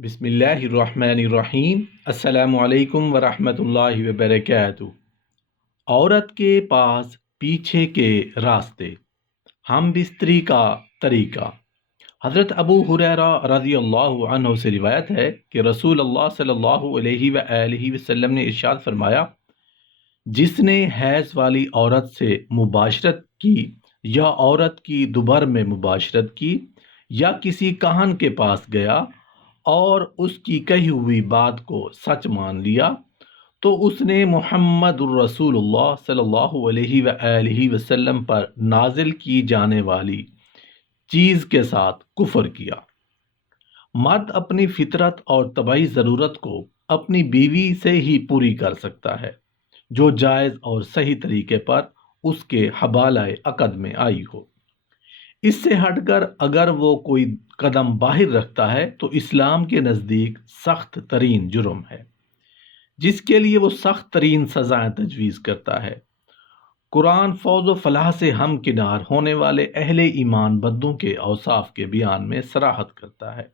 بسم اللہ الرحمن الرحیم۔ السلام علیکم ورحمۃ اللہ وبرکاتہ۔ عورت کے پاس پیچھے کے راستے، ہم بستری کا طریقہ۔ حضرت ابو ہریرہ رضی اللہ عنہ سے روایت ہے کہ رسول اللہ صلی اللہ علیہ وآلہ وسلم نے ارشاد فرمایا، جس نے حیض والی عورت سے مباشرت کی یا عورت کی دوبر میں مباشرت کی یا کسی کہن کے پاس گیا اور اس کی کہی ہوئی بات کو سچ مان لیا تو اس نے محمد الرسول اللہ صلی اللہ علیہ وآلہ وسلم پر نازل کی جانے والی چیز کے ساتھ کفر کیا۔ مرد اپنی فطرت اور طبعی ضرورت کو اپنی بیوی سے ہی پوری کر سکتا ہے جو جائز اور صحیح طریقے پر اس کے حوالہ عقد میں آئی ہو۔ اس سے ہٹ کر اگر وہ کوئی قدم باہر رکھتا ہے تو اسلام کے نزدیک سخت ترین جرم ہے، جس کے لیے وہ سخت ترین سزائیں تجویز کرتا ہے۔ قرآن فوز و فلاح سے ہمکنار ہونے والے اہل ایمان بندوں کے اوصاف کے بیان میں صراحت کرتا ہے۔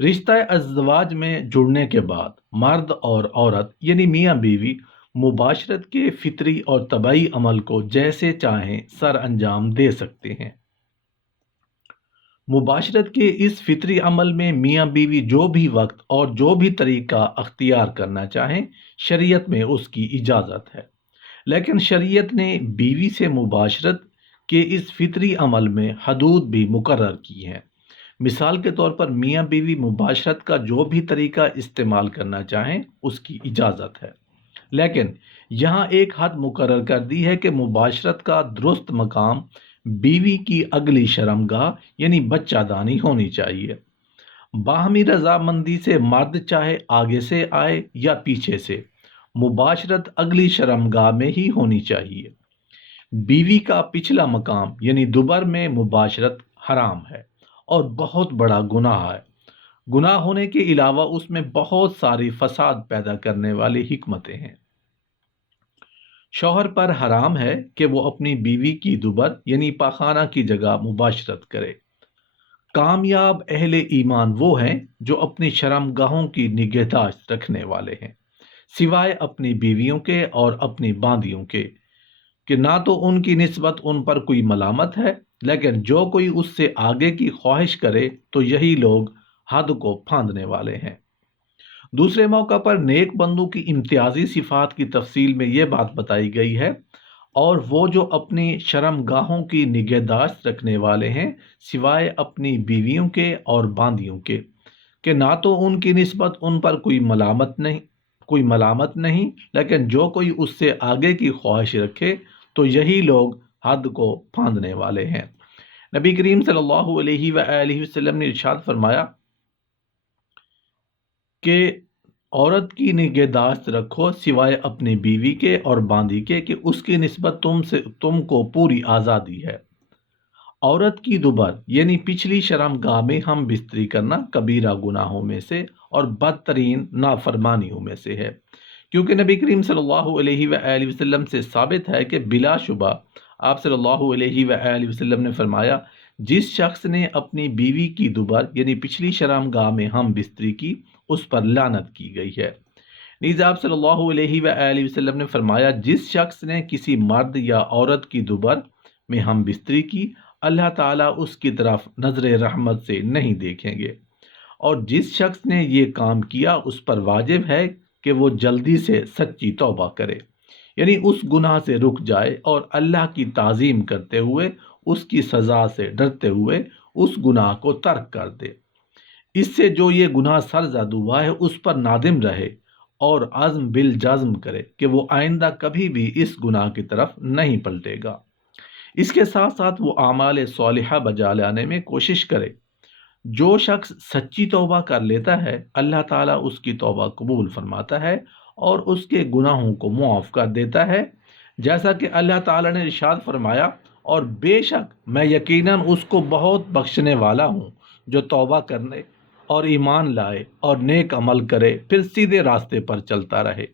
رشتہ ازدواج میں جڑنے کے بعد مرد اور عورت یعنی میاں بیوی مباشرت کے فطری اور طبعی عمل کو جیسے چاہیں سر انجام دے سکتے ہیں۔ مباشرت کے اس فطری عمل میں میاں بیوی جو بھی وقت اور جو بھی طریقہ اختیار کرنا چاہیں شریعت میں اس کی اجازت ہے، لیکن شریعت نے بیوی سے مباشرت کے اس فطری عمل میں حدود بھی مقرر کی ہیں۔ مثال کے طور پر میاں بیوی مباشرت کا جو بھی طریقہ استعمال کرنا چاہیں اس کی اجازت ہے، لیکن یہاں ایک حد مقرر کر دی ہے کہ مباشرت کا درست مقام بیوی کی اگلی شرمگاہ یعنی بچہ دانی ہونی چاہیے۔ باہمی رضامندی سے مرد چاہے آگے سے آئے یا پیچھے سے، مباشرت اگلی شرمگاہ میں ہی ہونی چاہیے۔ بیوی کا پچھلا مقام یعنی دوبر میں مباشرت حرام ہے اور بہت بڑا گناہ ہے۔ گناہ ہونے کے علاوہ اس میں بہت ساری فساد پیدا کرنے والی حکمتیں ہیں۔ شوہر پر حرام ہے کہ وہ اپنی بیوی کی دوبر یعنی پاخانہ کی جگہ مباشرت کرے۔ کامیاب اہل ایمان وہ ہیں جو اپنی شرمگاہوں کی نگہداشت رکھنے والے ہیں، سوائے اپنی بیویوں کے اور اپنی باندیوں کے، کہ نہ تو ان کی نسبت ان پر کوئی ملامت ہے، لیکن جو کوئی اس سے آگے کی خواہش کرے تو یہی لوگ حد کو پھاندنے والے ہیں۔ دوسرے موقع پر نیک بندوں کی امتیازی صفات کی تفصیل میں یہ بات بتائی گئی ہے، اور وہ جو اپنی شرمگاہوں کی نگہداشت رکھنے والے ہیں سوائے اپنی بیویوں کے اور باندیوں کے، کہ نہ تو ان کی نسبت ان پر کوئی ملامت نہیں، لیکن جو کوئی اس سے آگے کی خواہش رکھے تو یہی لوگ حد کو پھاندنے والے ہیں۔ نبی کریم صلی اللہ علیہ وآلہ وسلم نے ارشاد فرمایا کہ عورت کی نگہداشت رکھو سوائے اپنی بیوی کے اور باندی کے کہ اس کی نسبت تم کو پوری آزادی ہے۔ عورت کی دوبر یعنی پچھلی شرمگاہ میں ہم بستری کرنا کبیرہ گناہوں میں سے اور بدترین نافرمانیوں میں سے ہے، کیونکہ نبی کریم صلی اللہ علیہ وآلہ وسلم سے ثابت ہے کہ بلا شبہ آپ صلی اللہ علیہ وآلہ وسلم نے فرمایا، جس شخص نے اپنی بیوی کی دوبر یعنی پچھلی شرمگاہ میں ہم بستری کی اس پر لعنت کی گئی ہے۔ نیز آپ صلی اللہ علیہ وآلہ وسلم نے فرمایا، جس شخص نے کسی مرد یا عورت کی دوبر میں ہم بستری کی اللہ تعالیٰ اس کی طرف نظر رحمت سے نہیں دیکھیں گے، اور جس شخص نے یہ کام کیا اس پر واجب ہے کہ وہ جلدی سے سچی توبہ کرے، یعنی اس گناہ سے رک جائے اور اللہ کی تعظیم کرتے ہوئے اس کی سزا سے ڈرتے ہوئے اس گناہ کو ترک کر دے۔ اس سے جو یہ گناہ سرزد ہوا ہے اس پر نادم رہے اور عزم بالجزم کرے کہ وہ آئندہ کبھی بھی اس گناہ کی طرف نہیں پلٹے گا۔ اس کے ساتھ ساتھ وہ اعمال صالحہ بجا لانے میں کوشش کرے۔ جو شخص سچی توبہ کر لیتا ہے اللہ تعالیٰ اس کی توبہ قبول فرماتا ہے اور اس کے گناہوں کو معاف کر دیتا ہے، جیسا کہ اللہ تعالیٰ نے ارشاد فرمایا، اور بے شک میں یقیناً اس کو بہت بخشنے والا ہوں جو توبہ کرنے اور ایمان لائے اور نیک عمل کرے پھر سیدھے راستے پر چلتا رہے۔